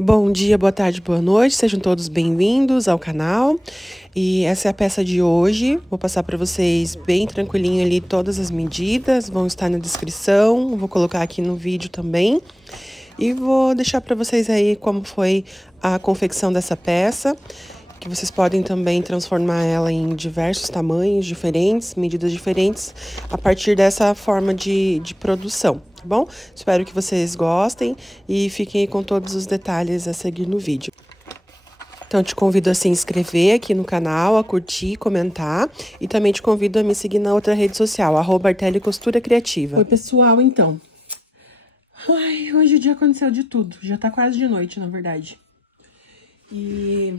Bom dia, boa tarde, boa noite, sejam todos bem-vindos ao canal. E essa é a peça de hoje, vou passar para vocês bem tranquilinho ali todas as medidas, vão estar na descrição, vou colocar aqui no vídeo também. E vou deixar para vocês aí como foi a confecção dessa peça, que vocês podem também transformar ela em diversos tamanhos diferentes, medidas diferentes, a partir dessa forma de produção, tá bom? Espero que vocês gostem e fiquem aí com todos os detalhes a seguir no vídeo. Então, te convido a se inscrever aqui no canal, a curtir, comentar, e também te convido a me seguir na outra rede social, @ArtelliCosturaCriativa. Oi, pessoal, então. Ai, hoje o dia aconteceu de tudo, já tá quase de noite, na verdade. E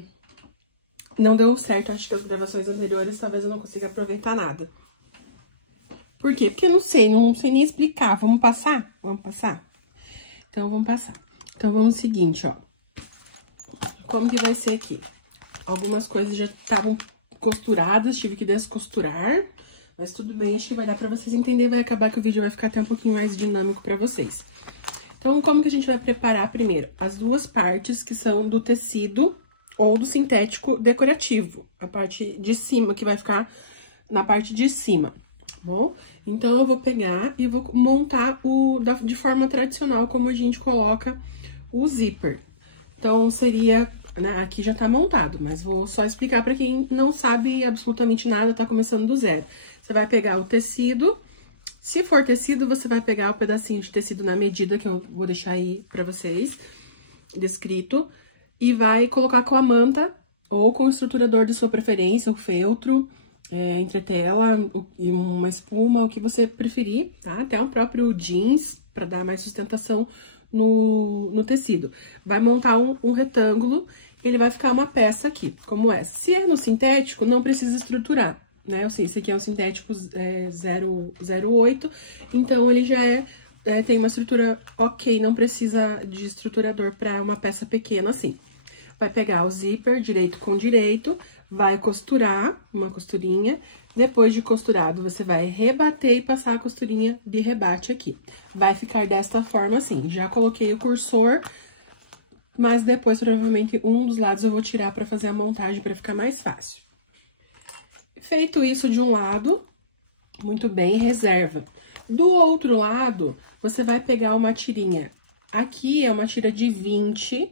não deu certo, acho que as gravações anteriores talvez eu não consiga aproveitar nada. Por quê? Porque eu não sei nem explicar. Vamos passar? Vamos passar? Então, vamos passar. Então, vamos ao seguinte, ó. Como que vai ser aqui? Algumas coisas já estavam costuradas, tive que descosturar, mas tudo bem, acho que vai dar pra vocês entenderem, vai acabar que o vídeo vai ficar até um pouquinho mais dinâmico pra vocês. Então, como que a gente vai preparar primeiro? As duas partes que são do tecido ou do sintético decorativo. A parte de cima, que vai ficar na parte de cima, tá bom? Então, eu vou pegar e vou montar de forma tradicional, como a gente coloca o zíper. Então, seria, né, aqui já tá montado, mas vou só explicar pra quem não sabe absolutamente nada, tá começando do zero. Você vai pegar o tecido, se for tecido, você vai pegar o pedacinho de tecido na medida que eu vou deixar aí pra vocês, descrito, e vai colocar com a manta ou com o estruturador de sua preferência, o feltro, entretela e uma espuma, o que você preferir, tá? Até um próprio jeans, pra dar mais sustentação no tecido. Vai montar um retângulo, ele vai ficar uma peça aqui, como essa. Se é no sintético, não precisa estruturar, né? Assim, esse aqui é um sintético 0,08, então ele já tem uma estrutura ok, não precisa de estruturador para uma peça pequena assim. Vai pegar o zíper direito com direito, vai costurar uma costurinha, depois de costurado você vai rebater e passar a costurinha de rebate aqui. Vai ficar desta forma assim, já coloquei o cursor, mas depois provavelmente um dos lados eu vou tirar para fazer a montagem para ficar mais fácil. Feito isso de um lado, muito bem, reserva. Do outro lado, você vai pegar uma tirinha. Aqui é uma tira de 20,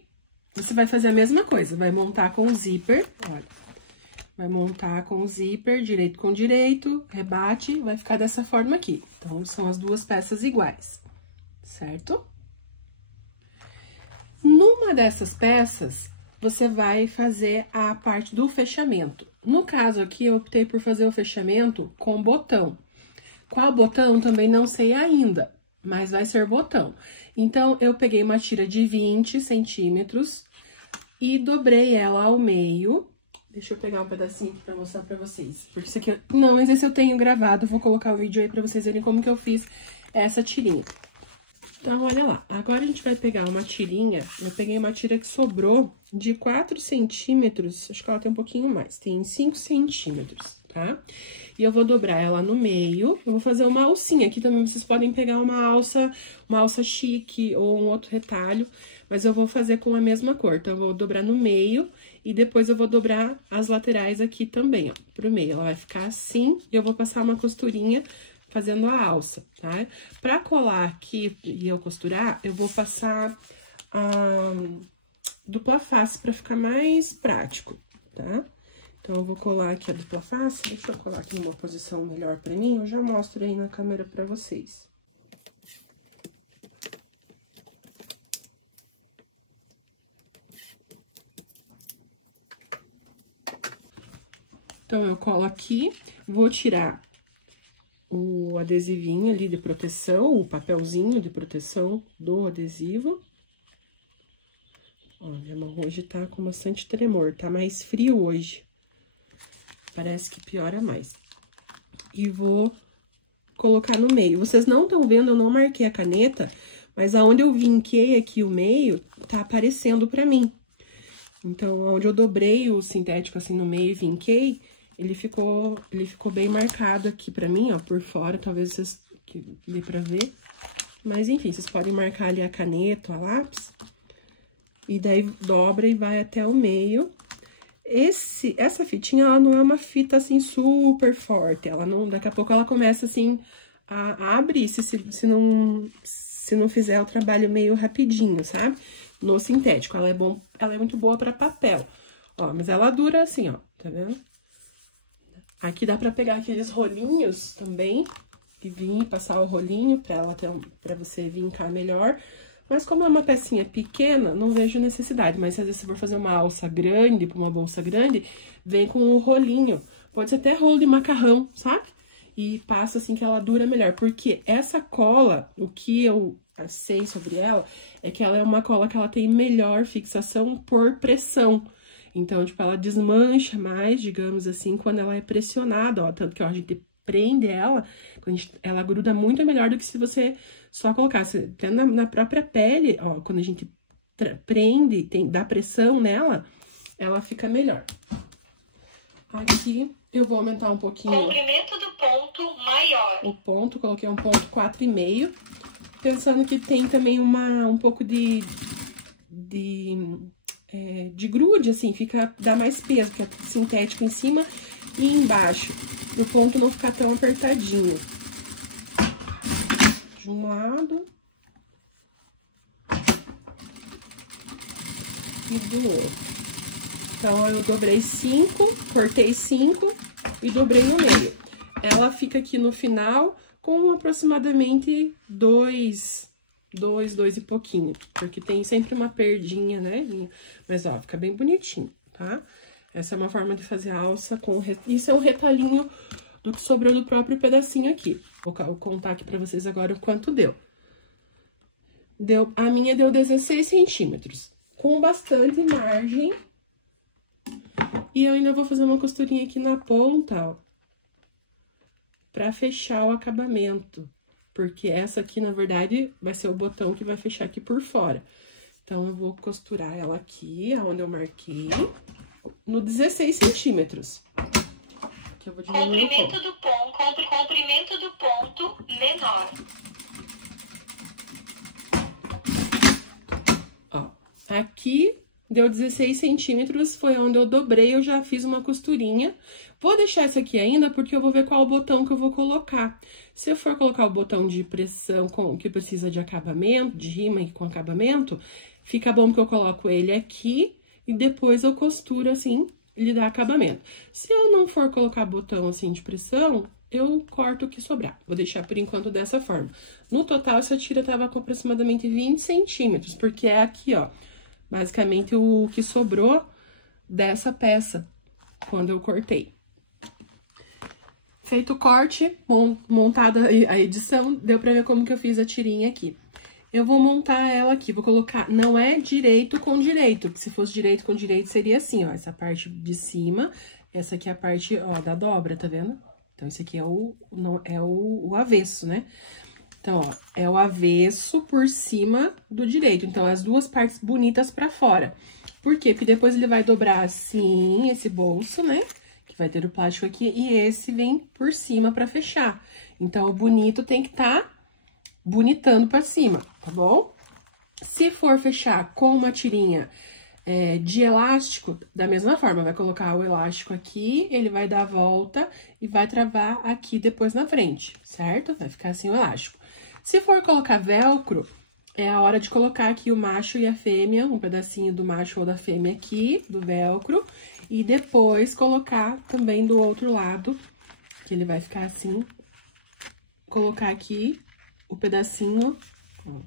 você vai fazer a mesma coisa, vai montar com o zíper, olha. Vai montar com o zíper, direito com direito, rebate, vai ficar dessa forma aqui. Então, são as duas peças iguais, certo? Numa dessas peças, você vai fazer a parte do fechamento. No caso aqui, eu optei por fazer o fechamento com botão. Qual botão, também não sei ainda, mas vai ser botão. Então, eu peguei uma tira de 20 centímetros e dobrei ela ao meio. Deixa eu pegar um pedacinho aqui pra mostrar pra vocês. Porque isso aqui, não, mas esse eu tenho gravado, vou colocar o vídeo aí pra vocês verem como que eu fiz essa tirinha. Então, olha lá, agora a gente vai pegar uma tirinha, eu peguei uma tira que sobrou de 4 centímetros, acho que ela tem um pouquinho mais, tem 5 centímetros, tá? E eu vou dobrar ela no meio, eu vou fazer uma alcinha, aqui também vocês podem pegar uma alça chique ou um outro retalho, mas eu vou fazer com a mesma cor, então eu vou dobrar no meio e depois eu vou dobrar as laterais aqui também, ó, pro meio, ela vai ficar assim e eu vou passar uma costurinha fazendo a alça, tá? Pra colar aqui e eu costurar, eu vou passar a dupla face pra ficar mais prático, tá? Então, eu vou colar aqui a dupla face, deixa eu colar aqui numa posição melhor pra mim, eu já mostro aí na câmera pra vocês. Então, eu colo aqui, vou tirar o adesivinho ali de proteção, o papelzinho de proteção do adesivo. Ó, minha mão hoje tá com bastante tremor, tá mais frio hoje. Parece que piora mais. E vou colocar no meio. Vocês não estão vendo, eu não marquei a caneta, mas aonde eu vinquei aqui o meio, tá aparecendo pra mim. Então, onde eu dobrei o sintético assim no meio e vinquei, ele ficou bem marcado aqui pra mim, ó, por fora, talvez vocês dê pra ver. Mas, enfim, vocês podem marcar ali a caneta, a lápis. E daí dobra e vai até o meio. Essa fitinha, ela não é uma fita, assim, super forte. Ela não... Daqui a pouco ela começa, assim, a abrir, se não fizer o trabalho meio rapidinho, sabe? No sintético. Ela é muito boa pra papel. Ó, mas ela dura assim, ó. Tá vendo? Aqui dá pra pegar aqueles rolinhos também. E vir passar o rolinho pra você vincar melhor. Mas como é uma pecinha pequena, não vejo necessidade. Mas se às vezes você for fazer uma alça grande, pra uma bolsa grande, vem com o rolinho. Pode ser até rolo de macarrão, sabe? E passa assim que ela dura melhor. Porque essa cola, o que eu sei sobre ela, é que ela é uma cola que ela tem melhor fixação por pressão. Então, tipo, ela desmancha mais, digamos assim, quando ela é pressionada, ó. Tanto que, ó, a gente prende ela, ela gruda muito melhor do que se você só colocasse. Até na própria pele, ó, quando a gente prende, dá pressão nela, ela fica melhor. Aqui, eu vou aumentar um pouquinho. Comprimento do ponto maior. O ponto, coloquei um ponto 4,5. Pensando que tem também um pouco de grude, assim, dá mais peso, porque é sintético em cima e embaixo. O ponto não ficar tão apertadinho. De um lado. E do outro. Então, eu dobrei 5, cortei 5 e dobrei no meio. Ela fica aqui no final com aproximadamente 2 e pouquinho. Porque tem sempre uma perdinha, né? Mas, ó, fica bem bonitinho, tá? Essa é uma forma de fazer alça com... Isso é um retalhinho do que sobrou do próprio pedacinho aqui. Vou contar aqui pra vocês agora o quanto deu. A minha deu 16 centímetros. Com bastante margem. E eu ainda vou fazer uma costurinha aqui na ponta, ó. Pra fechar o acabamento. Porque essa aqui, na verdade, vai ser o botão que vai fechar aqui por fora. Então, eu vou costurar ela aqui, onde eu marquei, no 16 centímetros. Aqui eu vou diminuir um pouco. Comprimento do ponto menor. Ó, aqui deu 16 centímetros, foi onde eu dobrei, eu já fiz uma costurinha. Vou deixar essa aqui ainda, porque eu vou ver qual botão que eu vou colocar. Se eu for colocar o botão de pressão que precisa de acabamento, de rima com acabamento, fica bom que eu coloco ele aqui e depois eu costuro assim, ele dá acabamento. Se eu não for colocar botão assim de pressão, eu corto o que sobrar. Vou deixar por enquanto dessa forma. No total, essa tira tava com aproximadamente 20 centímetros, porque é aqui, ó, basicamente o que sobrou dessa peça, quando eu cortei. Feito o corte, montada a edição, deu pra ver como que eu fiz a tirinha aqui. Eu vou montar ela aqui, vou colocar, não é direito com direito, porque se fosse direito com direito seria assim, ó, essa parte de cima, essa aqui é a parte, ó, da dobra, tá vendo? Então, esse aqui é o avesso, né? Então, ó, é o avesso por cima do direito, então, as duas partes bonitas pra fora. Por quê? Porque depois ele vai dobrar assim, esse bolso, né? Vai ter o plástico aqui e esse vem por cima pra fechar. Então, o bonito tem que tá bonitando pra cima, tá bom? Se for fechar com uma tirinha de elástico, da mesma forma, vai colocar o elástico aqui, ele vai dar a volta e vai travar aqui depois na frente, certo? Vai ficar assim o elástico. Se for colocar velcro, é a hora de colocar aqui o macho e a fêmea, um pedacinho do macho ou da fêmea aqui, do velcro, e depois colocar também do outro lado, que ele vai ficar assim, colocar aqui o pedacinho, ó,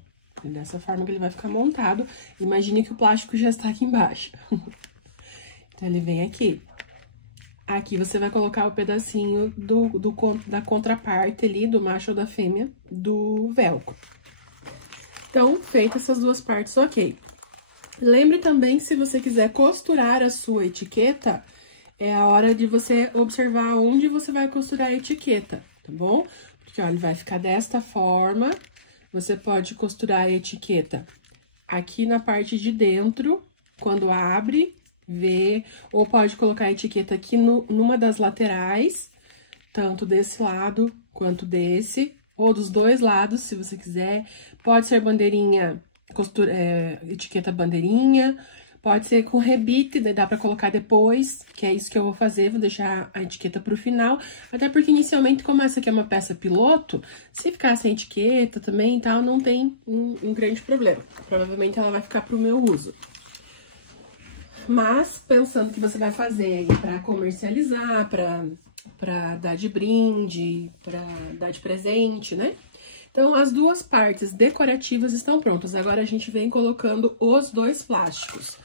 dessa forma que ele vai ficar montado. Imagine que o plástico já está aqui embaixo. Então, ele vem aqui. Aqui você vai colocar o pedacinho da contraparte ali, do macho ou da fêmea, do velcro. Então, feitas essas duas partes, ok. Lembre também, se você quiser costurar a sua etiqueta, é a hora de você observar onde você vai costurar a etiqueta, tá bom? Porque, ó, ele vai ficar desta forma. Você pode costurar a etiqueta aqui na parte de dentro, quando abre, vê, ou pode colocar a etiqueta aqui numa das laterais, tanto desse lado quanto desse, ou dos dois lados, se você quiser. Pode ser bandeirinha costura, etiqueta bandeirinha, pode ser com rebite, dá pra colocar depois, que é isso que eu vou fazer, vou deixar a etiqueta pro final, até porque inicialmente, como essa aqui é uma peça piloto, se ficar sem etiqueta também e tal, não tem um grande problema. Provavelmente ela vai ficar pro meu uso. Mas, pensando que você vai fazer aí pra comercializar, pra dar de brinde, pra dar de presente, né? Então, as duas partes decorativas estão prontas. Agora, a gente vem colocando os dois plásticos.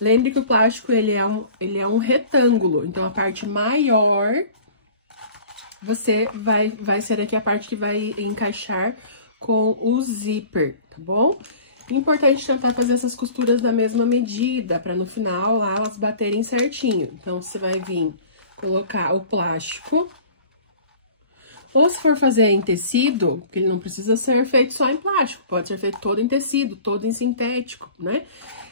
Lembre que o plástico, ele é um retângulo. Então, a parte maior, vai ser aqui a parte que vai encaixar com o zíper, tá bom? Importante tentar fazer essas costuras da mesma medida, para no final lá elas baterem certinho. Então, você vai vir colocar o plástico. Ou se for fazer em tecido, porque ele não precisa ser feito só em plástico, pode ser feito todo em tecido, todo em sintético, né?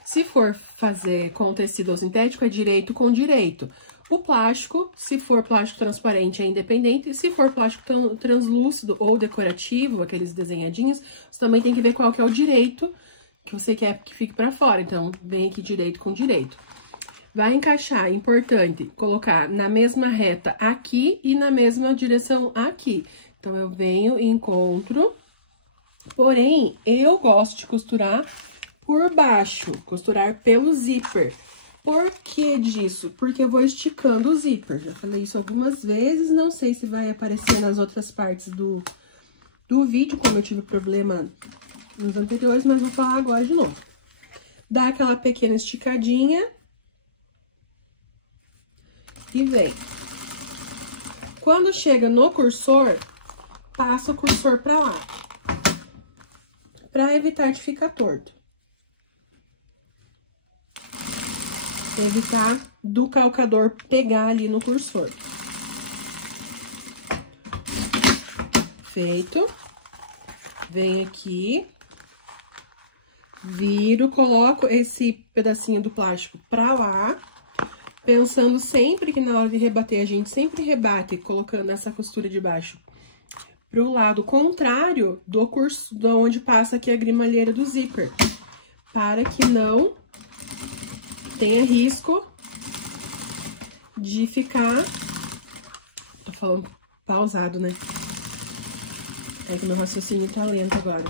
Se for fazer com tecido ou sintético, é direito com direito. O plástico, se for plástico transparente, é independente. Se for plástico translúcido ou decorativo, aqueles desenhadinhos, você também tem que ver qual que é o direito que você quer que fique pra fora. Então, vem aqui direito com direito. Vai encaixar, é importante, colocar na mesma reta aqui e na mesma direção aqui. Então, eu venho e encontro. Porém, eu gosto de costurar por baixo, costurar pelo zíper. Por que disso? Porque eu vou esticando o zíper. Já falei isso algumas vezes, não sei se vai aparecer nas outras partes do vídeo, como eu tive problema nos anteriores, mas vou falar agora de novo. Dá aquela pequena esticadinha. E vem. Quando chega no cursor, passa o cursor pra lá. Pra evitar de ficar torto. Evitar do calcador pegar ali no cursor. Feito. Vem aqui. Viro, coloco esse pedacinho do plástico pra lá. Pensando sempre que na hora de rebater, a gente sempre rebate colocando essa costura de baixo pro lado contrário do curso, de onde passa aqui a grimalheira do zíper. Para que não tenha risco de ficar... Tô falando pausado, né? É que meu raciocínio tá lento agora.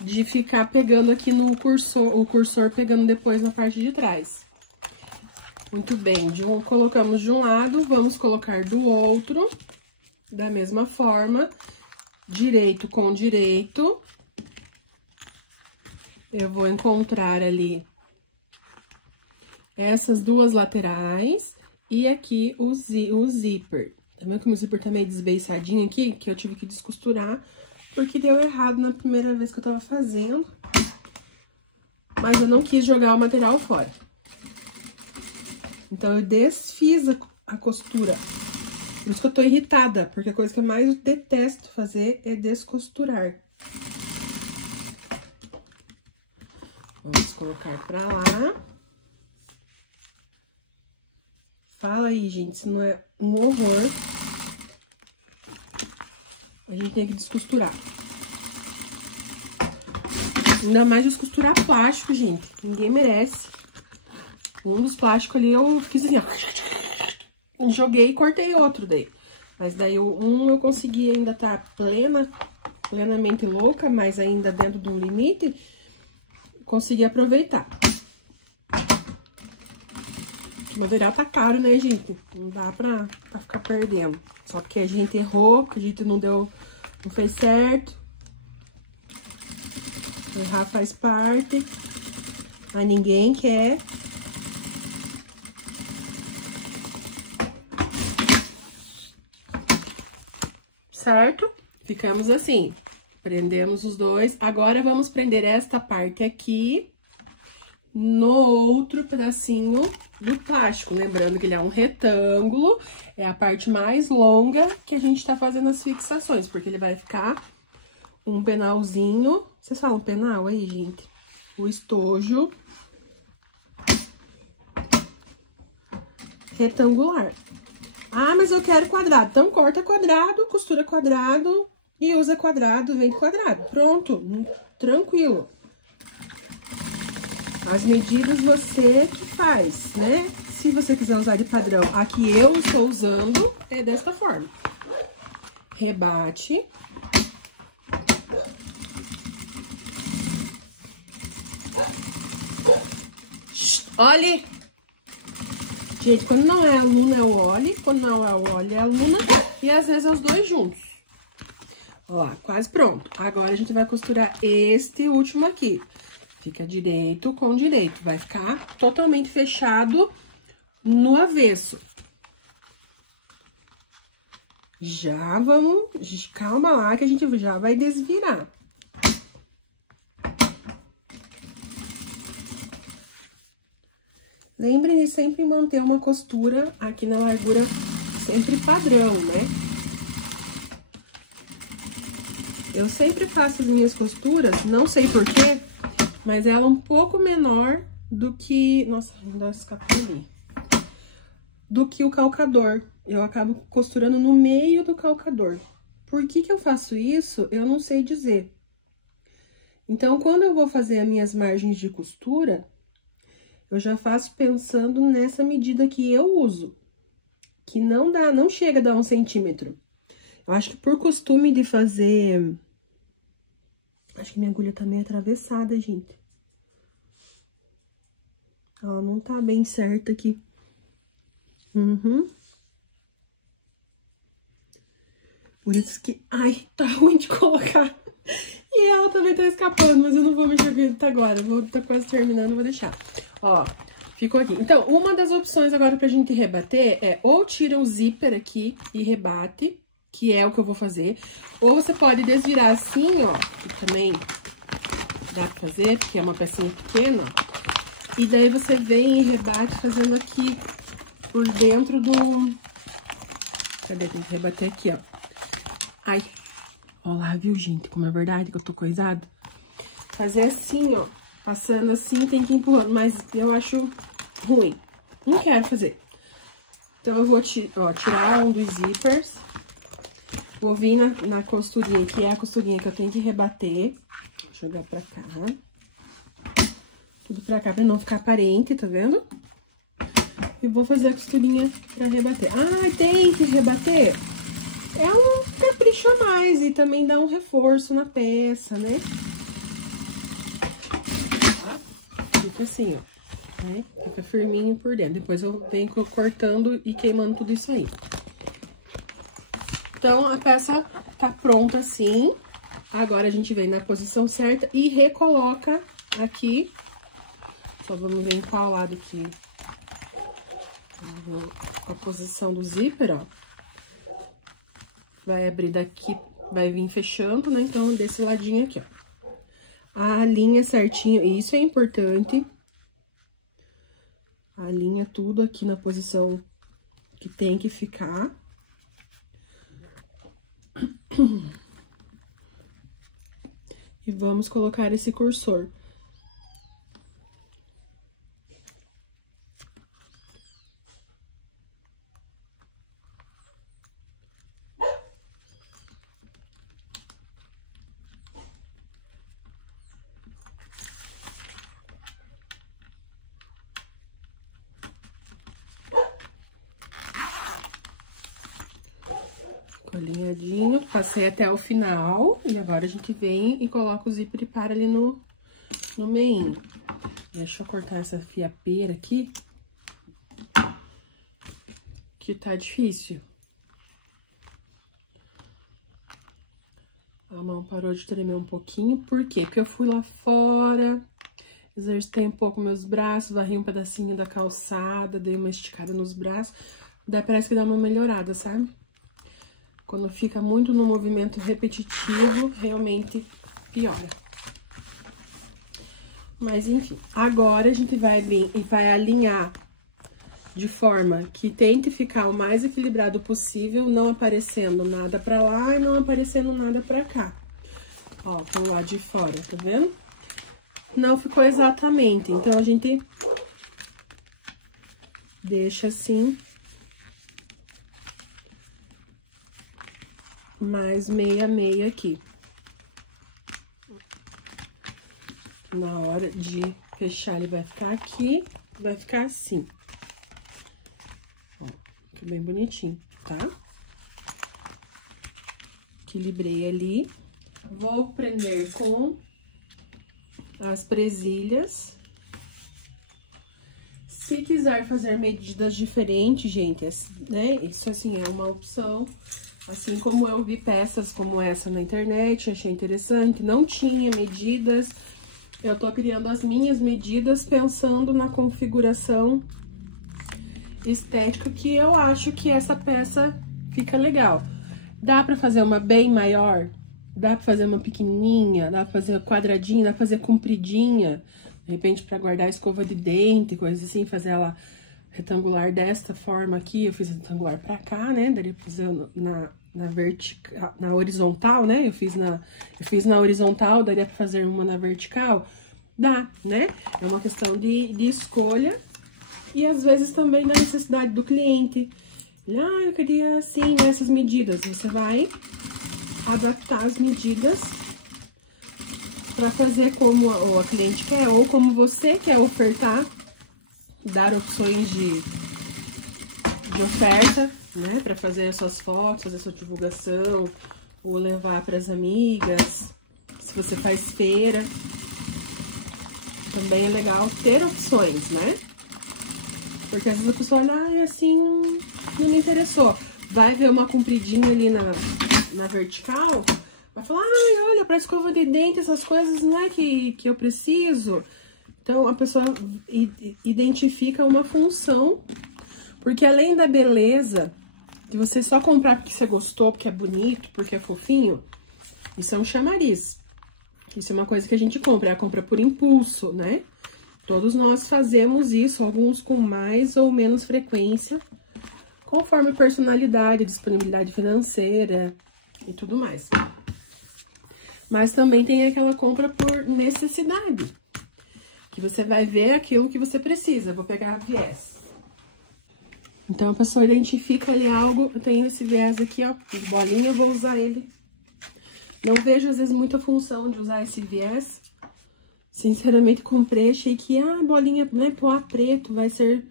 De ficar pegando aqui no cursor, o cursor pegando depois na parte de trás. Muito bem, colocamos de um lado, vamos colocar do outro, da mesma forma, direito com direito. Eu vou encontrar ali essas duas laterais e aqui o zíper. Tá vendo que o meu zíper tá meio desbeiçadinho aqui, que eu tive que descosturar, porque deu errado na primeira vez que eu tava fazendo. Mas eu não quis jogar o material fora. Então, eu desfiz a costura. Por isso que eu tô irritada, porque a coisa que eu mais detesto fazer é descosturar. Vamos colocar pra lá. Fala aí, gente, se não é um horror. A gente tem que descosturar. Ainda mais descosturar plástico, gente. Ninguém merece. Um dos plásticos ali eu fiz assim, ó. Joguei e cortei outro daí. Mas daí eu consegui ainda tá plenamente louca, mas ainda dentro do limite, consegui aproveitar. O material tá caro, né, gente? Não dá pra ficar perdendo. Só porque a gente errou, que a gente não fez certo. Errar faz parte. Mas ninguém quer. Certo? Ficamos assim. Prendemos os dois. Agora, vamos prender esta parte aqui no outro pedacinho do plástico. Lembrando que ele é um retângulo. É a parte mais longa que a gente tá fazendo as fixações. Porque ele vai ficar um penalzinho. Vocês falam penal aí, gente? O estojo retangular. Ah, mas eu quero quadrado. Então, corta quadrado, costura quadrado e usa quadrado, vem quadrado. Pronto. tranquilo. As medidas você que faz, né? Se você quiser usar de padrão, a que eu estou usando é desta forma. Rebate. Olhe! Gente, quando não é a Luna, é o Oli. Quando não é o Oli, é a Luna. E às vezes é os dois juntos. Ó, quase pronto. Agora a gente vai costurar este último aqui. Fica direito com direito. Vai ficar totalmente fechado no avesso. Já vamos... Calma lá que a gente já vai desvirar. Lembrem de sempre manter uma costura aqui na largura sempre padrão, né? Eu sempre faço as minhas costuras, não sei porquê, mas ela é um pouco menor do que... Nossa, ainda escapou ali. Do que o calcador. Eu acabo costurando no meio do calcador. Por que que eu faço isso? Eu não sei dizer. Então, quando eu vou fazer as minhas margens de costura... Eu já faço pensando nessa medida que eu uso, que não chega a dar 1 centímetro. Eu acho que por costume de fazer... Acho que minha agulha tá meio atravessada, gente. Ela não tá bem certa aqui. Por isso que... Ai, tá ruim de colocar. E ela também tá escapando, mas eu não vou mexer com isso agora. Tá quase terminando, vou deixar. Ó, ficou aqui. Então, uma das opções agora pra gente rebater é ou tira o zíper aqui e rebate, que é o que eu vou fazer. Ou você pode desvirar assim, ó, que também dá pra fazer, porque é uma pecinha pequena. E daí você vem e rebate fazendo aqui por dentro do... Cadê? Tem que rebater aqui, ó. Ai, ó lá, viu, gente? Como é verdade que eu tô coisada. Fazer assim, ó. Passando assim, tem que ir empurrando, mas eu acho ruim. Não quero fazer. Então, eu vou tirar um dos zippers. Vou vir na costurinha, que é a costurinha que eu tenho que rebater. Vou jogar pra cá. Tudo pra cá, pra não ficar aparente, tá vendo? E vou fazer a costurinha pra rebater. Ah, tem que rebater? É um capricho a mais e também dá um reforço na peça, né? Fica assim, ó, né? Fica firminho por dentro. Depois eu venho cortando e queimando tudo isso aí. Então, a peça tá pronta assim. Agora, a gente vem na posição certa e recoloca aqui. Só vamos ver em qual lado que... A posição do zíper, ó. Vai abrir daqui, vai vir fechando, né? Então, desse ladinho aqui, ó. A linha certinho, e isso é importante. Alinha tudo aqui na posição que tem que ficar. E vamos colocar esse cursor. Alinhadinho, passei até o final, e agora a gente vem e coloca o zíper e para ali no meinho. Deixa eu cortar essa fiapeira aqui, que tá difícil. A mão parou de tremer um pouquinho, por quê? Porque eu fui lá fora, exercitei um pouco meus braços, varri um pedacinho da calçada, dei uma esticada nos braços, daí parece que dá uma melhorada, sabe? Quando fica muito no movimento repetitivo, realmente piora. Mas, enfim, agora a gente vai vir e vai alinhar de forma que tente ficar o mais equilibrado possível, não aparecendo nada pra lá e não aparecendo nada pra cá. Ó, pro lado de fora, tá vendo? Não ficou exatamente, então a gente deixa assim... mais meia aqui. Na hora de fechar, ele vai ficar aqui, vai ficar assim. Ó, fica bem bonitinho, tá? Equilibrei ali. Vou prender com as presilhas. Se quiser fazer medidas diferentes, gente, né? Isso, assim, é uma opção. Assim como eu vi peças como essa na internet, achei interessante. Não tinha medidas. Eu tô criando as minhas medidas pensando na configuração estética que eu acho que essa peça fica legal. Dá pra fazer uma bem maior? Dá pra fazer uma pequenininha? Dá pra fazer quadradinha? Dá pra fazer compridinha? De repente, pra guardar escova de dente, coisa assim, fazer ela retangular desta forma aqui. Eu fiz retangular pra cá, né? Daria pra fazer na horizontal, né? Eu fiz na horizontal, daria pra fazer uma na vertical. Dá, né? É uma questão de escolha e às vezes também da necessidade do cliente. Ah, eu queria assim, nessas medidas. Você vai adaptar as medidas para fazer como a cliente quer ou como você quer ofertar, dar opções de oferta, né? Para fazer as suas fotos, fazer a sua divulgação, ou levar para as amigas, se você faz feira. Também é legal ter opções, né? Porque às vezes a pessoa olha, ah, assim, não me interessou. Vai ver uma compridinha ali na vertical, vai falar, ai, olha, pra escova de dente, essas coisas não é que eu preciso. Então, a pessoa identifica uma função, porque além da beleza, de você só comprar porque você gostou, porque é bonito, porque é fofinho, isso é um chamariz. Isso é uma coisa que a gente compra, é a compra por impulso, né? Todos nós fazemos isso, alguns com mais ou menos frequência, conforme personalidade, disponibilidade financeira e tudo mais. Mas também tem aquela compra por necessidade, que você vai ver aquilo que você precisa. Vou pegar viés. Então, a pessoa identifica ali algo, eu tenho esse viés aqui, ó, de bolinha, eu vou usar ele. Não vejo, às vezes, muita função de usar esse viés. Sinceramente, comprei, achei que, bolinha, né, poá preto, vai ser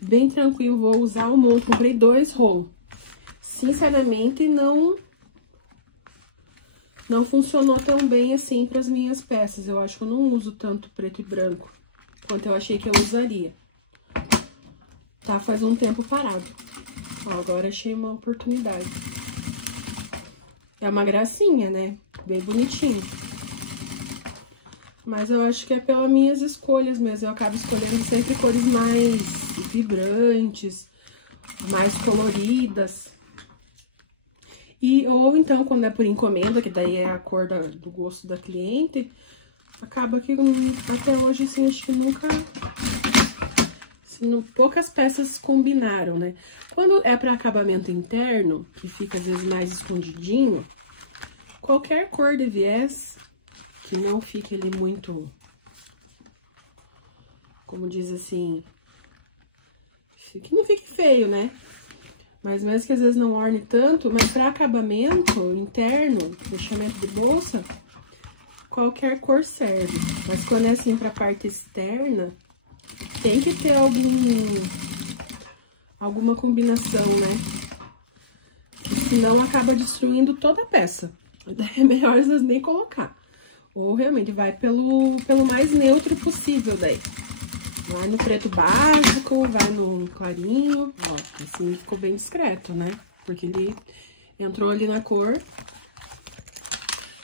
bem tranquilo, vou usar um monte. Comprei 2 rolos. Sinceramente, não funcionou tão bem assim para as minhas peças. Eu acho que eu não uso tanto preto e branco quanto eu achei que eu usaria. Tá, faz um tempo parado. Ó, agora achei uma oportunidade. É uma gracinha, né? Bem bonitinho. Mas eu acho que é pelas minhas escolhas mesmo. Eu acabo escolhendo sempre cores mais vibrantes, mais coloridas. Ou então, quando é por encomenda, que daí é a cor do gosto da cliente, acaba que até hoje, assim, acho que nunca... Assim, poucas peças combinaram, né? Quando é para acabamento interno, que fica às vezes mais escondidinho, qualquer cor de viés, que não fique ali muito, como diz assim, que não fique feio, né? Mas mesmo que às vezes não orne tanto, mas para acabamento interno, fechamento de bolsa, qualquer cor serve. Mas quando é assim para parte externa, tem que ter alguma combinação, né? Senão acaba destruindo toda a peça. É melhor às vezes nem colocar. Ou realmente vai pelo mais neutro possível daí. Vai no preto básico, vai no clarinho. Ó, assim ficou bem discreto, né? Porque ele entrou ali na cor.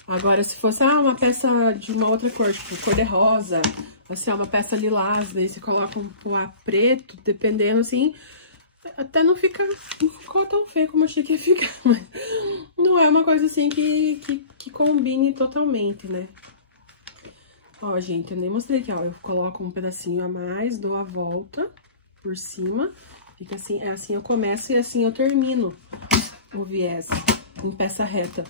Agora, se fosse uma peça de uma outra cor, tipo cor de rosa, assim, uma peça lilás, daí você coloca um poá preto, dependendo, assim, até não ficou tão feio como eu achei que ia ficar, mas não é uma coisa, assim, que combine totalmente, né? Ó, gente, eu nem mostrei aqui, ó, eu coloco um pedacinho a mais, dou a volta por cima, fica assim, assim eu começo e assim eu termino o viés em peça reta.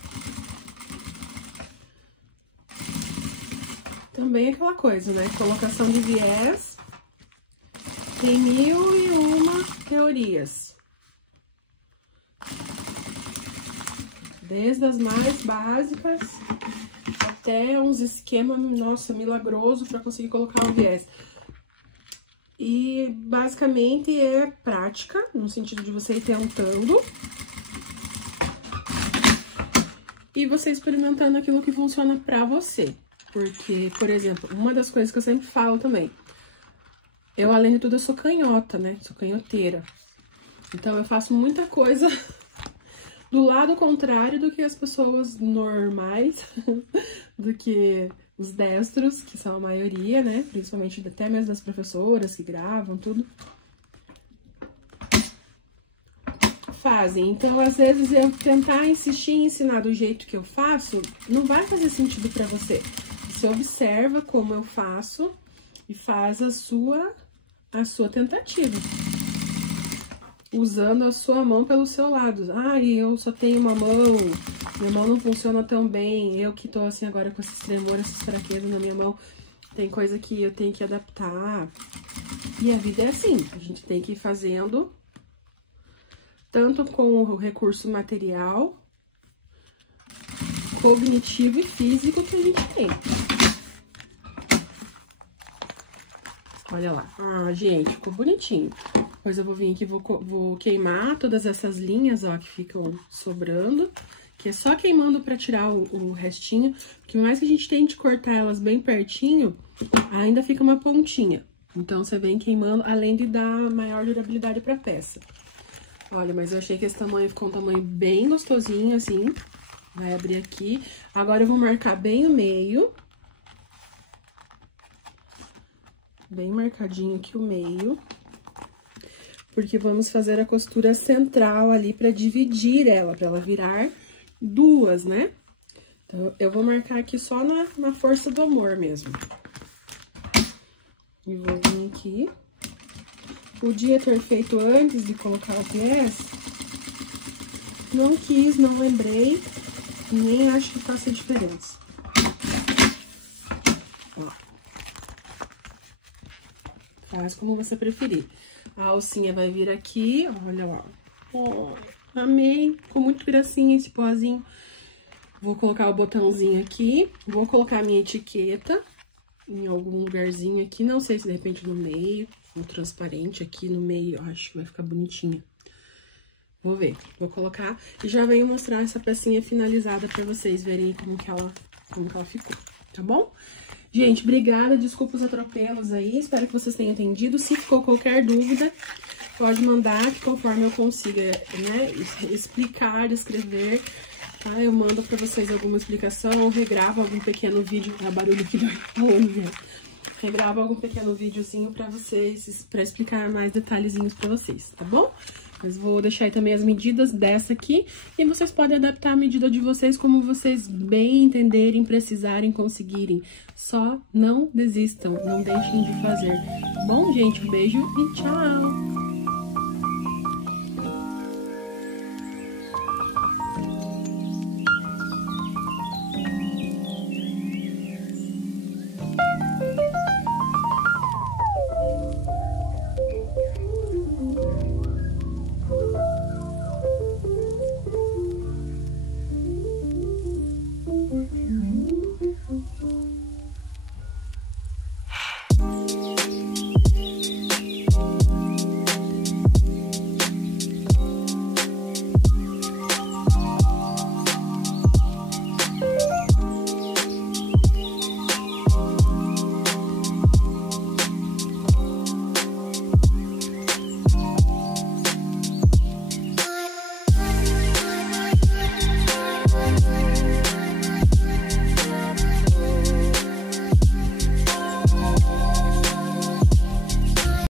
Também aquela coisa, né? Colocação de viés tem 1001 teorias. Desde as mais básicas até uns esquemas, nossa, milagroso para conseguir colocar o viés. E basicamente é prática, no sentido de você ir tentando e você experimentando aquilo que funciona pra você. Porque, por exemplo, uma das coisas que eu sempre falo também, eu, além de tudo, eu sou canhota, né? Sou canhoteira. Então, eu faço muita coisa do lado contrário do que as pessoas normais, do que os destros, que são a maioria, né? Principalmente até mesmo das professoras que gravam, tudo. Fazem. Então, às vezes, eu tentar insistir em ensinar do jeito que eu faço, não vai fazer sentido pra você. Você observa como eu faço e faz a sua tentativa. Usando a sua mão pelo seu lado. Ah, eu só tenho uma mão, minha mão não funciona tão bem, eu que tô assim agora com esses tremores, essas fraquezas na minha mão, tem coisa que eu tenho que adaptar. E a vida é assim, a gente tem que ir fazendo, tanto com o recurso material, cognitivo e físico que a gente tem. Olha lá. Ah, gente, ficou bonitinho. Depois eu vou vir aqui e vou queimar todas essas linhas, ó, que ficam sobrando. Que é só queimando pra tirar o restinho. Porque mais que a gente tente cortar elas bem pertinho, ainda fica uma pontinha. Então, você vem queimando, além de dar maior durabilidade pra peça. Olha, mas eu achei que esse tamanho ficou um tamanho bem gostosinho, assim. Vai abrir aqui. Agora eu vou marcar bem o meio. Bem marcadinho aqui o meio. Porque vamos fazer a costura central ali pra dividir ela, pra ela virar duas, né? Então, eu vou marcar aqui só na força do amor mesmo. E vou vir aqui. Podia ter feito antes de colocar o viés. Não quis, não lembrei. Nem acho que faça diferença. Ó. Faz como você preferir. A alcinha vai vir aqui, olha lá. Ó, amei. Ficou muito gracinha esse pozinho. Vou colocar o botãozinho aqui. Vou colocar a minha etiqueta em algum lugarzinho aqui. Não sei se de repente no meio. Um transparente aqui no meio. Acho que vai ficar bonitinha. Vou ver. Vou colocar e já venho mostrar essa pecinha finalizada pra vocês verem como que ela ficou. Tá bom? Gente, obrigada, desculpa os atropelos aí, espero que vocês tenham entendido. Se ficou qualquer dúvida, pode mandar, que conforme eu consiga, né, explicar, escrever, tá? Eu mando pra vocês alguma explicação, regravo algum pequeno vídeo, barulho aqui falando, gente. Regravo algum pequeno videozinho pra vocês, pra explicar mais detalhezinhos pra vocês, tá bom? Mas vou deixar aí também as medidas dessa aqui, e vocês podem adaptar a medida de vocês como vocês bem entenderem, precisarem, conseguirem. Só não desistam, não deixem de fazer. Tá bom, gente? Um beijo e tchau!